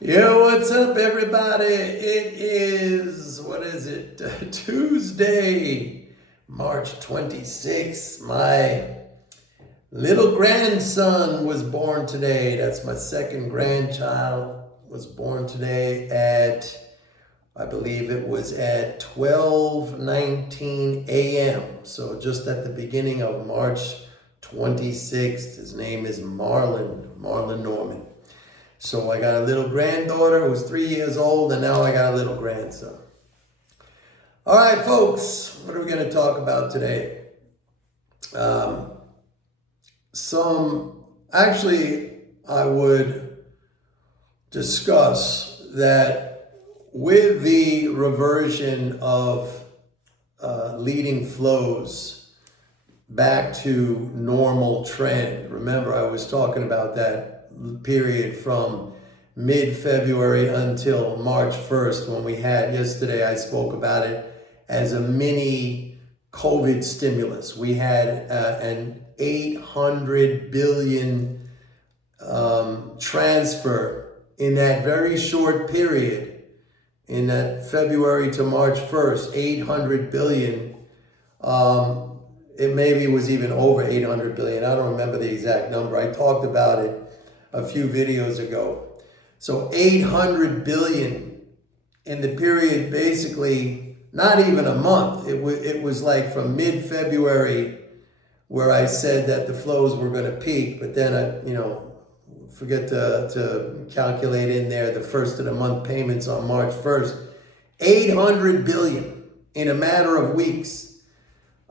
Yo, what's up, everybody? It is, what is it? Tuesday, March 26th. My little grandson was born today. That's my second grandchild. Was born today at, I believe it was at 12:19 a.m. So just at the beginning of March 26th. His name is Marlon Norman. So I got a little granddaughter who's 3 years old, and now I got a little grandson. All right, folks, what are we going to talk about today? I would discuss that with the reversion of leading flows back to normal trend. Remember, I was talking about that period from mid-February until March 1st when we had, yesterday I spoke about it as a mini COVID stimulus. We had an 800 billion transfer in that very short period, in that February to March 1st, 800 billion. It maybe was even over 800 billion. I don't remember the exact number. I talked about it a few videos ago. So 800 billion in the period, basically not even a month. It was like from mid-February where I said that the flows were going to peak, but then I forget to calculate in there the first of the month payments on March 1st. 800 billion in a matter of weeks.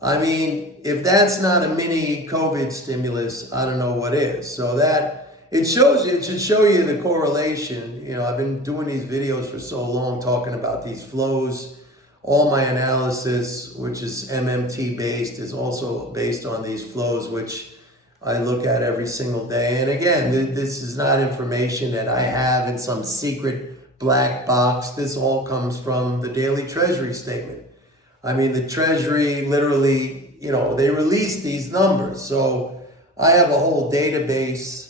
I mean, if that's not a mini COVID stimulus, I don't know what is. So that it should show you the correlation. I've been doing these videos for so long talking about these flows. All my analysis, which is MMT based, is also based on these flows, which I look at every single day. And again, this is not information that I have in some secret black box. This all comes from the daily Treasury statement. I mean, the Treasury literally, they release these numbers. So I have a whole database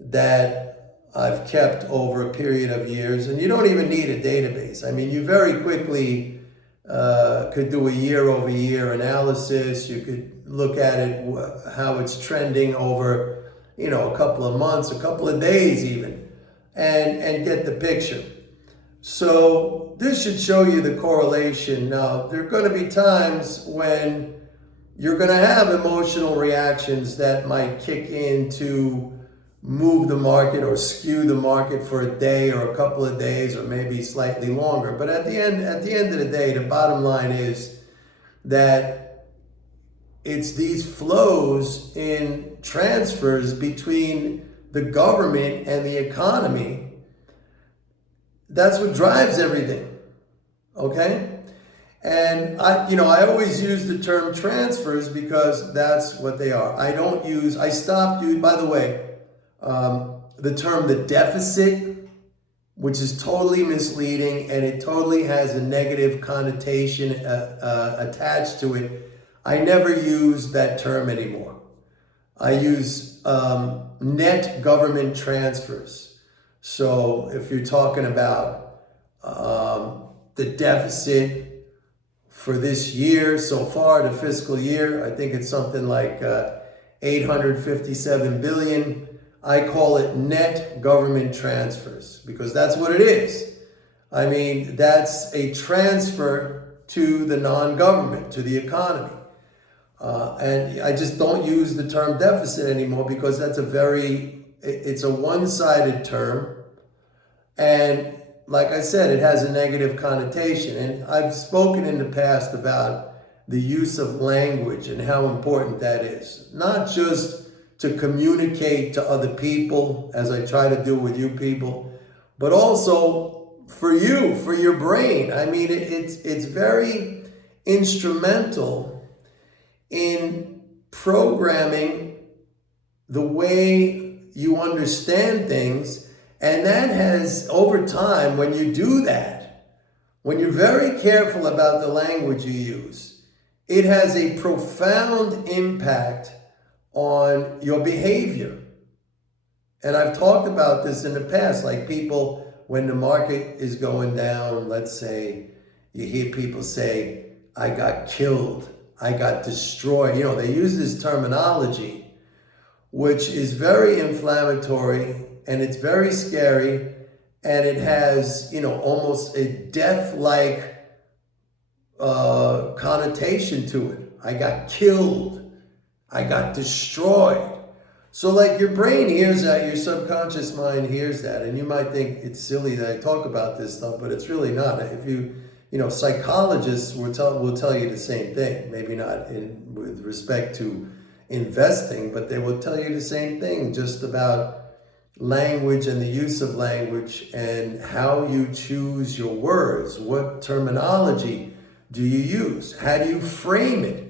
that I've kept over a period of years. And you don't even need a database. I mean, you very quickly could do a year-over-year analysis. You could look at it, how it's trending over, a couple of months, a couple of days even, and get the picture. So this should show you the correlation. Now, there are going to be times when you're going to have emotional reactions that might kick in to move the market or skew the market for a day or a couple of days or maybe slightly longer. But at the end of the day, the bottom line is that it's these flows in transfers between the government and the economy. That's what drives everything, okay? And I always use the term transfers because that's what they are. I stopped using, by the way, the term the deficit, which is totally misleading and it totally has a negative connotation attached to it. I never use that term anymore. I use net government transfers. So if you're talking about the deficit for this year so far, the fiscal year, I think it's something like 857 billion. I call it net government transfers because that's what it is. I mean, that's a transfer to the non-government, to the economy. And I just don't use the term deficit anymore because it's a one-sided term. And like I said, it has a negative connotation. And I've spoken in the past about the use of language and how important that is. Not just to communicate to other people, as I try to do with you people, but also for you, for your brain. I mean, it's very instrumental in programming the way you understand things. And that has, over time, when you do that, when you're very careful about the language you use, it has a profound impact on your behavior. And I've talked about this in the past, like people when the market is going down, let's say you hear people say, I got killed, I got destroyed. They use this terminology, which is very inflammatory and it's very scary, and it has, almost a death-like connotation to it. I got killed, I got destroyed. So like your brain hears that, your subconscious mind hears that, and you might think it's silly that I talk about this stuff, but it's really not. If psychologists will tell you the same thing, maybe not with respect to investing, but they will tell you the same thing just about language and the use of language and how you choose your words. What terminology do you use? How do you frame it?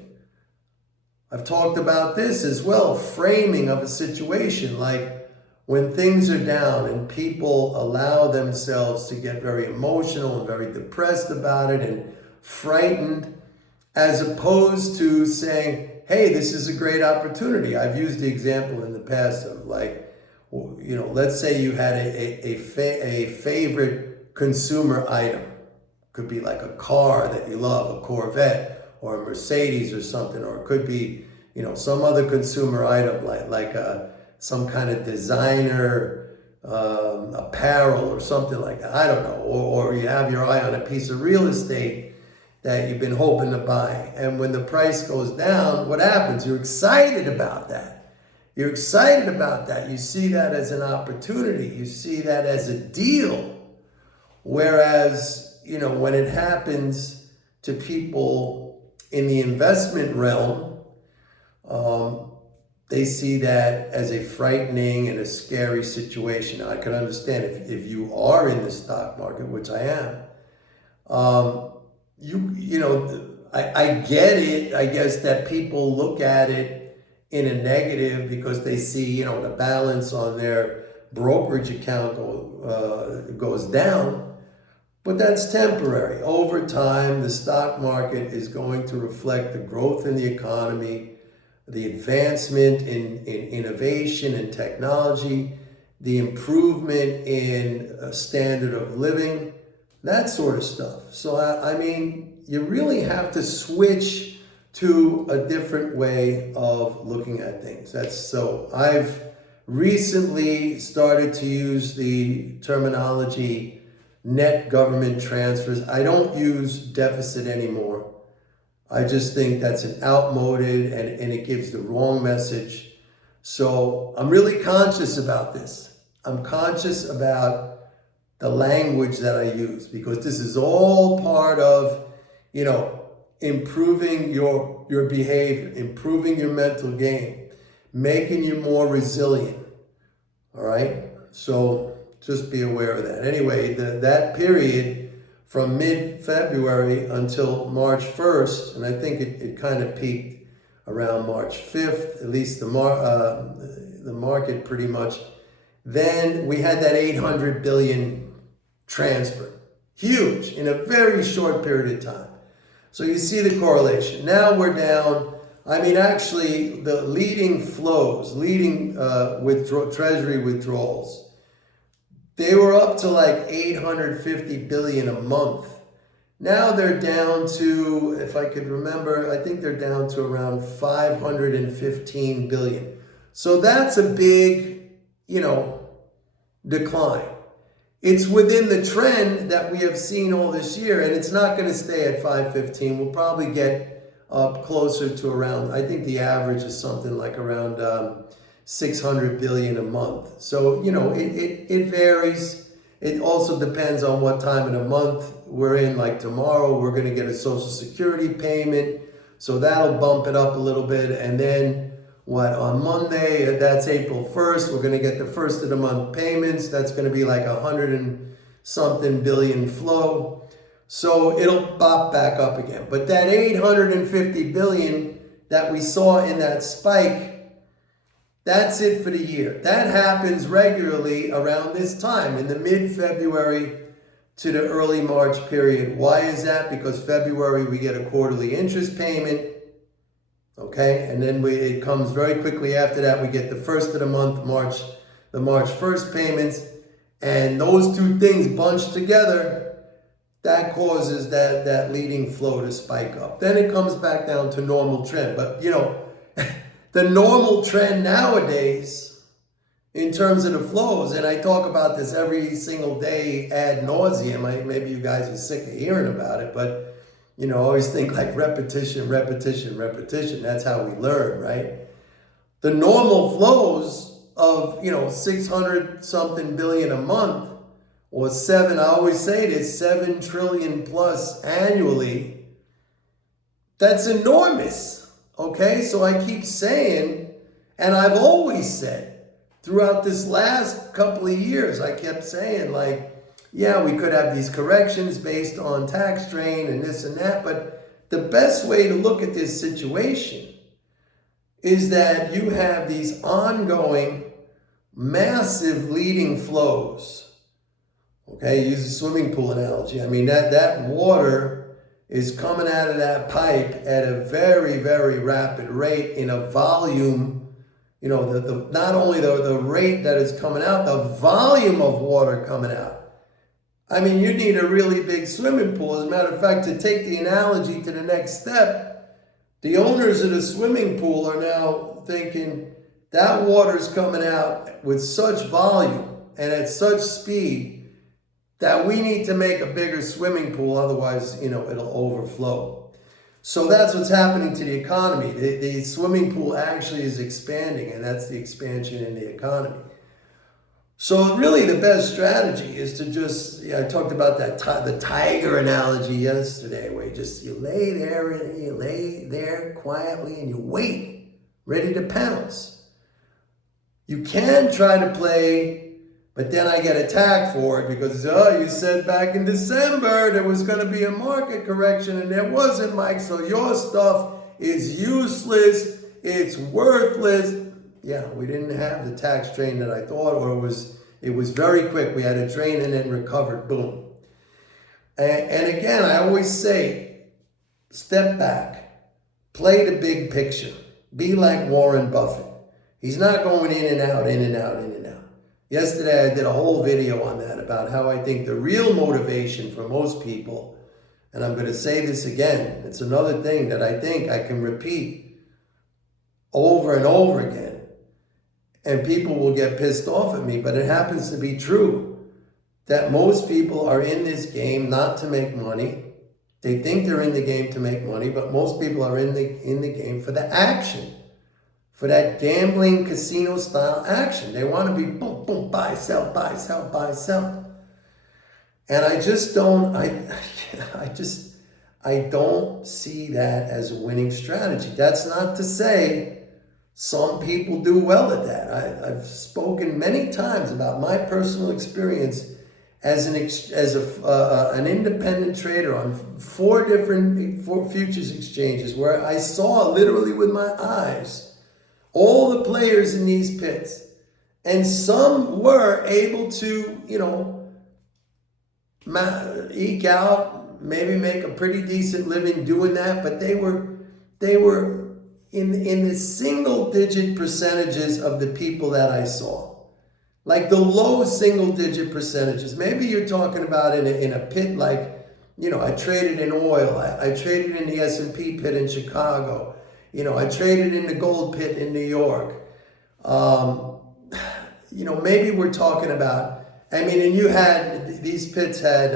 I've talked about this as well, framing of a situation, like when things are down and people allow themselves to get very emotional and very depressed about it and frightened, as opposed to saying, hey, this is a great opportunity. I've used the example in the past of let's say you had a favorite consumer item. Could be like a car that you love, a Corvette or a Mercedes or something, or it could be, some other consumer item like some kind of designer apparel or something like that. I don't know. Or you have your eye on a piece of real estate that you've been hoping to buy. And when the price goes down, what happens? You're excited about that. You're excited about that. You see that as an opportunity. You see that as a deal. Whereas, when it happens to people in the investment realm, they see that as a frightening and a scary situation. Now, I can understand if you are in the stock market, which I am. I get it. I guess that people look at it in a negative because they see, the balance on their brokerage account goes down. But that's temporary. Over time, the stock market is going to reflect the growth in the economy, the advancement in innovation and technology, the improvement in standard of living, that sort of stuff. So, you really have to switch to a different way of looking at things. I've recently started to use the terminology net government transfers. I don't use deficit anymore. I just think that's an outmoded and it gives the wrong message. So I'm really conscious about this. I'm conscious about the language that I use, because this is all part of, improving your behavior, improving your mental game, making you more resilient. All right? So just be aware of that. Anyway, that period from mid-February until March 1st, and I think it kind of peaked around March 5th, at least the market pretty much. Then we had that 800 billion transfer. Huge, in a very short period of time. So you see the correlation. Now we're down. Actually, the leading flows, Treasury withdrawals, they were up to like 850 billion a month. Now they're down to, if I could remember, I think they're down to around 515 billion. So that's a big, decline. It's within the trend that we have seen all this year, and it's not going to stay at 515. We'll probably get up closer to around, I think the average is something like around 600 billion a month. So, it varies. It also depends on what time of the month we're in. Like tomorrow, we're going to get a Social Security payment. So that'll bump it up a little bit. And then on Monday, that's April 1st, we're going to get the first of the month payments. That's going to be like 100 and something billion flow. So it'll pop back up again. But that 850 billion that we saw in that spike, that's it for the year. That happens regularly around this time, in the mid-February to the early March period. Why is that? Because February we get a quarterly interest payment, okay? And then it comes very quickly after that. We get the first of the month, the March 1st payments. And those two things bunched together, that causes that leading flow to spike up. Then it comes back down to normal trend. But, the normal trend nowadays in terms of the flows, and I talk about this every single day ad nauseum. Maybe you guys are sick of hearing about it, but, I always think like repetition, repetition, repetition. That's how we learn, right? The normal flows of, 600 something billion a month, or I always say this, 7 trillion plus annually. That's enormous, okay? So I keep saying, and I've always said, throughout this last couple of years, I kept saying yeah, we could have these corrections based on tax strain and this and that, but the best way to look at this situation is that you have these ongoing massive leading flows. Okay, use a swimming pool analogy. I mean, that water is coming out of that pipe at a very, very rapid rate in a volume, not only the rate that is coming out, the volume of water coming out. I mean, you need a really big swimming pool. As a matter of fact, to take the analogy to the next step, the owners of the swimming pool are now thinking that water's coming out with such volume and at such speed that we need to make a bigger swimming pool, otherwise, it'll overflow. So that's what's happening to the economy. The swimming pool actually is expanding, and that's the expansion in the economy. So really the best strategy is to I talked about the tiger analogy yesterday, where you lay there quietly and you wait, ready to pounce. You can try to play, but then I get attacked for it because, you said back in December there was going to be a market correction and there wasn't, Mike, so your stuff is useless, it's worthless. Yeah, we didn't have the tax drain that I thought, or it was very quick. We had a drain and then recovered, boom. And again, I always say, step back, play the big picture, be like Warren Buffett. He's not going in and out, in and out, in and out. Yesterday, I did a whole video on that about how I think the real motivation for most people, and I'm going to say this again, it's another thing that I think I can repeat over and over again, and people will get pissed off at me, but it happens to be true, that most people are in this game not to make money. They think they're in the game to make money, but most people are in the game for the action. For that gambling casino style action. They want to be boom, boom, buy, sell, buy, sell, buy, sell. And I just don't, I don't see that as a winning strategy. That's not to say some people do well at that. I've spoken many times about my personal experience as an independent trader on 4 different futures exchanges, where I saw literally with my eyes all the players in these pits. And some were able to, eke out, maybe make a pretty decent living doing that, but they were in the single digit percentages of the people that I saw. Like the low single digit percentages. Maybe you're talking about in a pit like, I traded in oil. I traded in the S&P pit in Chicago. I traded in the gold pit in New York. Maybe we're talking about, and these pits had,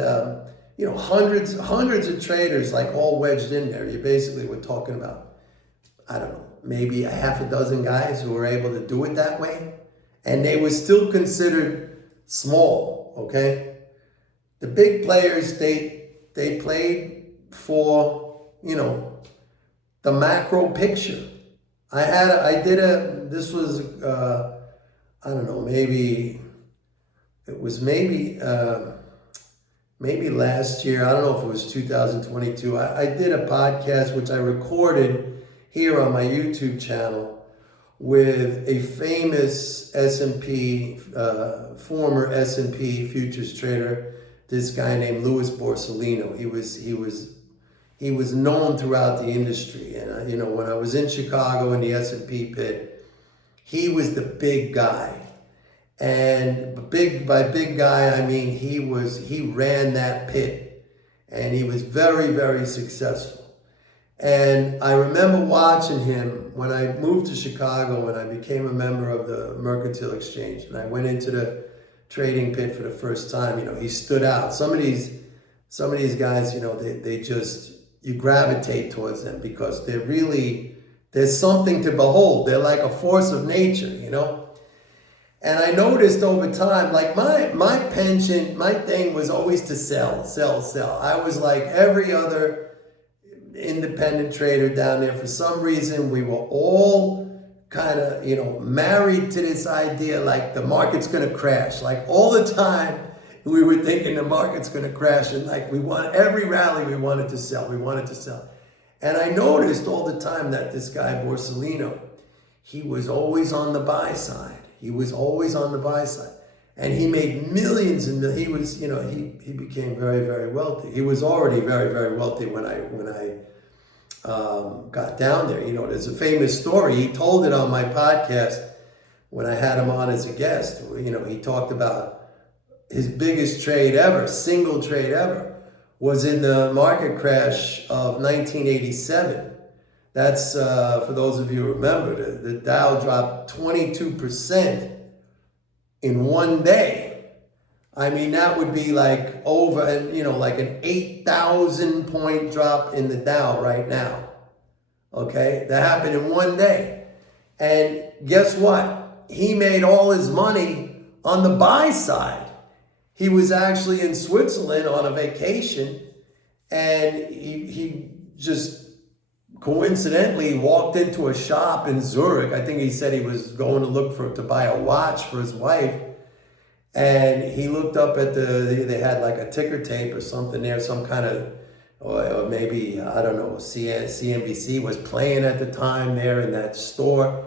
hundreds of traders like all wedged in there. You basically were talking about, I don't know, maybe a half a dozen guys who were able to do it that way. And they were still considered small, okay? The big players, they played for, the macro picture. This was, I don't know, maybe last year. I don't know if it was 2022. I did a podcast, which I recorded here on my YouTube channel with a famous S&P, former S&P futures trader, this guy named Louis Borsellino. He was known throughout the industry. And, when I was in Chicago in the S&P pit, he was the big guy. And by big guy, I mean he ran that pit, and he was very, very successful. And I remember watching him when I moved to Chicago and I became a member of the Mercantile Exchange, and I went into the trading pit for the first time. You know, he stood out. Some of these guys, you know, they just, you gravitate towards them because they're really, there's something to behold. They're like a force of nature, you know. And I noticed over time, like my penchant, my thing was always to sell. I was like every other independent trader down there. For some reason, we were all kind of, you know, married to this idea like the market's going to crash. Like all the time, we were thinking the market's going to crash, and like every rally we wanted to sell. And I noticed all the time that this guy Borsellino, he was always on the buy side. And he made millions, and he was, you know, he became very, very wealthy. He was already very, very wealthy when I got down there. You know, there's a famous story. He told it on my podcast when I had him on as a guest. You know, he talked about his biggest trade ever, single trade ever, was in the market crash of 1987. That's, for those of you who remember, the Dow dropped 22% in one day. I mean, that would be like like an 8,000 point drop in the Dow right now. Okay, that happened in one day. And guess what? He made all his money on the buy side. He was actually in Switzerland on a vacation, and he just coincidentally walked into a shop in Zurich. I think he said he was going to buy a watch for his wife. And he looked up at they had like a ticker tape or something there, some kind of, or maybe, I don't know, CNBC was playing at the time there in that store.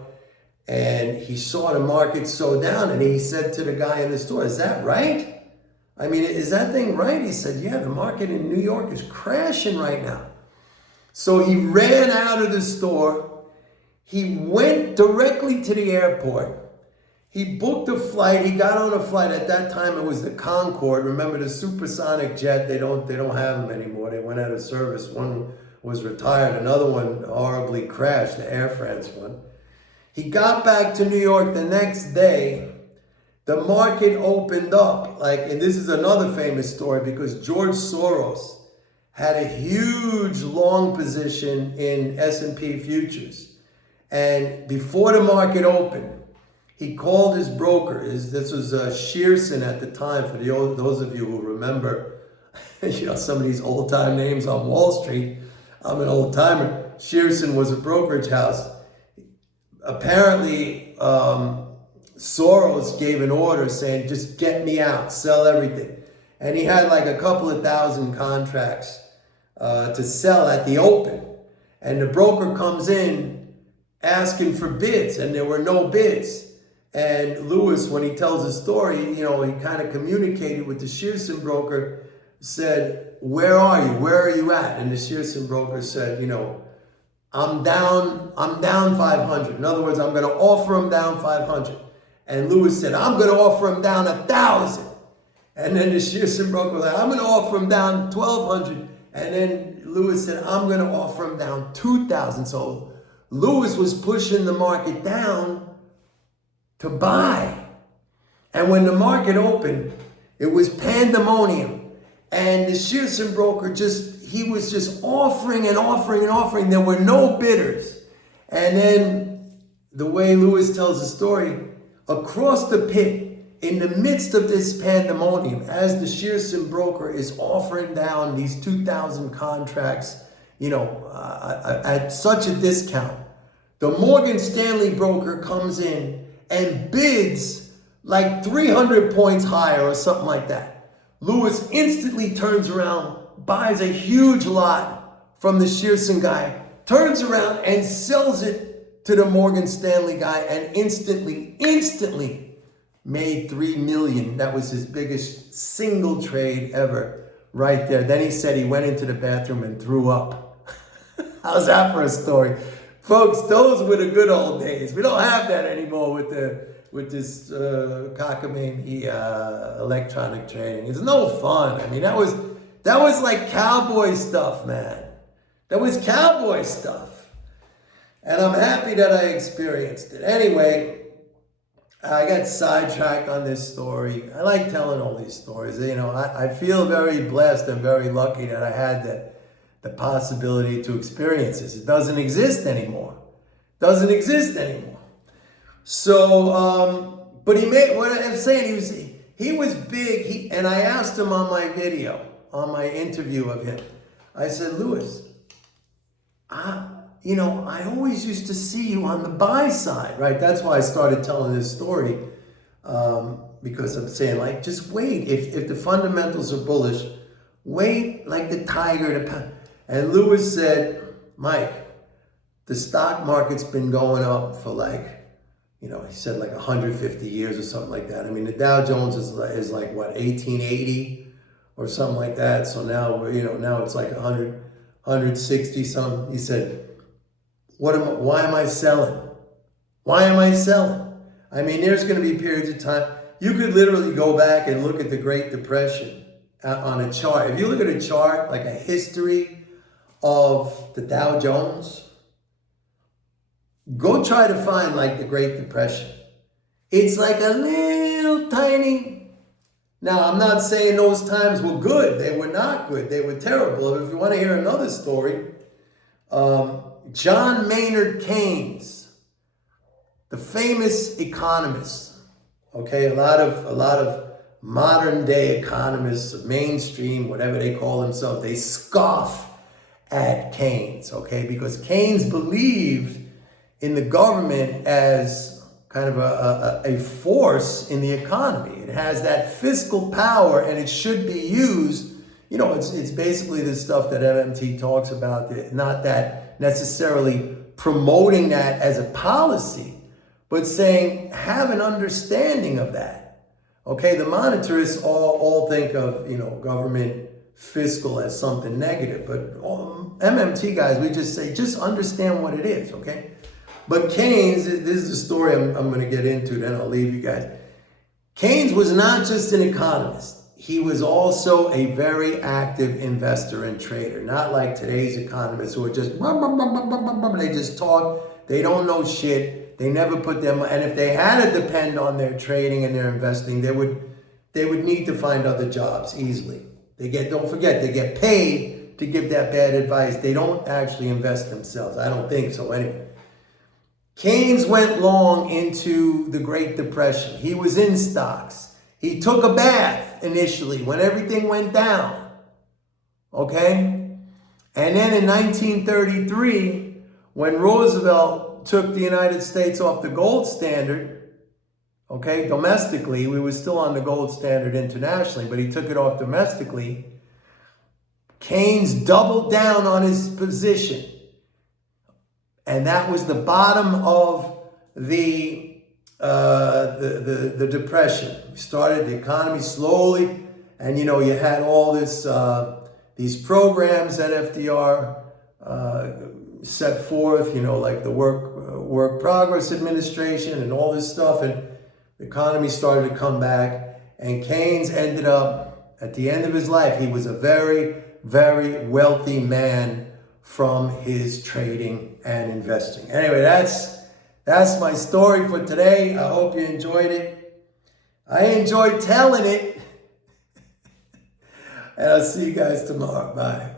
And he saw the market so down, and he said to the guy in the store, "Is that right? I mean, is that thing right?" He said, "Yeah, the market in New York is crashing right now." So he ran out of the store. He went directly to the airport. He booked a flight. He got on a flight. At that time, it was the Concorde. Remember the supersonic jet? They don't have them anymore. They went out of service. One was retired. Another one horribly crashed, the Air France one. He got back to New York the next day. The market opened up. And this is another famous story because George Soros had a huge long position in S&P futures. And before the market opened, he called his broker. This was Shearson at the time, for those of you who remember, you know, some of these old-time names on Wall Street. I'm an old-timer. Shearson was a brokerage house. Apparently, Soros gave an order saying, "Just get me out, sell everything." And he had like a couple of thousand contracts to sell at the open. And the broker comes in asking for bids, and there were no bids. And Lewis, when he tells his story, you know, he kind of communicated with the Shearson broker, said, "Where are you? Where are you at?" And the Shearson broker said, you know, I'm down 500. In other words, I'm going to offer him down 500. And Lewis said, "I'm going to offer him down 1,000. And then the Shearson broker was like, "I'm going to offer him down 1,200. And then Lewis said, "I'm going to offer him down 2,000. So Lewis was pushing the market down to buy. And when the market opened, it was pandemonium. And the Shearson broker he was just offering and offering and offering. There were no bidders. And then the way Lewis tells the story, across the pit, in the midst of this pandemonium, as the Shearson broker is offering down these 2,000 contracts, you know, at such a discount, the Morgan Stanley broker comes in and bids like 300 points higher or something like that. Lewis instantly turns around, buys a huge lot from the Shearson guy, turns around and sells it to the Morgan Stanley guy, and instantly made $3 million. That was his biggest single trade ever right there. Then he said he went into the bathroom and threw up. How's that for a story? Folks, those were the good old days. We don't have that anymore with with this cockamamie electronic trading. It's no fun. I mean, that was like cowboy stuff, man. That was cowboy stuff. And I'm happy that I experienced it. Anyway, I got sidetracked on this story. I like telling all these stories. You know, I feel very blessed and very lucky that I had the possibility to experience this. It doesn't exist anymore. Doesn't exist anymore. So, but he made, what I'm saying, he was big. And I asked him on my video, on my interview of him, I said, Louis, you know, I always used to see you on the buy side, right? That's why I started telling this story, because I'm saying, like, just wait. If the fundamentals are bullish, wait like the tiger to pound. And Louis said, Mike, the stock market's been going up for like, you know, he said like 150 years or something like that. I mean, the Dow Jones is like what, 1880 or something like that. So now we're, you know, now it's like 160 something. He said, why am I selling? Why am I selling? I mean, there's going to be periods of time. You could literally go back and look at the Great Depression on a chart. If you look at a chart, like a history of the Dow Jones, go try to find like the Great Depression. It's like a little tiny. Now, I'm not saying those times were good. They were not good. They were terrible. If you want to hear another story, John Maynard Keynes, the famous economist, okay, a lot of modern day economists, mainstream, whatever they call themselves, they scoff at Keynes, okay, because Keynes believed in the government as kind of a force in the economy. It has that fiscal power and it should be used. You know, it's basically the stuff that MMT talks about, not that necessarily promoting that as a policy, but saying have an understanding of that. Okay, the monetarists all think of, you know, government fiscal as something negative, but MMT guys, we just say just understand what it is, okay? But Keynes, this is the story I'm going to get into, then I'll leave you guys. Keynes was not just an economist. He was also a very active investor and trader, not like today's economists who are just, they just talk, they don't know shit, they never put them, and if they had to depend on their trading and their investing, they would need to find other jobs easily. Don't forget, they get paid to give that bad advice. They don't actually invest themselves. I don't think so anyway. Keynes went long into the Great Depression. He was in stocks. He took a bath initially when everything went down, okay? And then in 1933, when Roosevelt took the United States off the gold standard, okay, domestically, we were still on the gold standard internationally, but he took it off domestically, Keynes doubled down on his position. And that was the bottom of the depression. We started the economy slowly, and you know, you had all this these programs that FDR set forth, you know, like the Work Progress Administration and all this stuff, and the economy started to come back, and Keynes ended up, at the end of his life, he was a very, very wealthy man from his trading and investing. Anyway, that's my story for today. I hope you enjoyed it. I enjoyed telling it. And I'll see you guys tomorrow. Bye.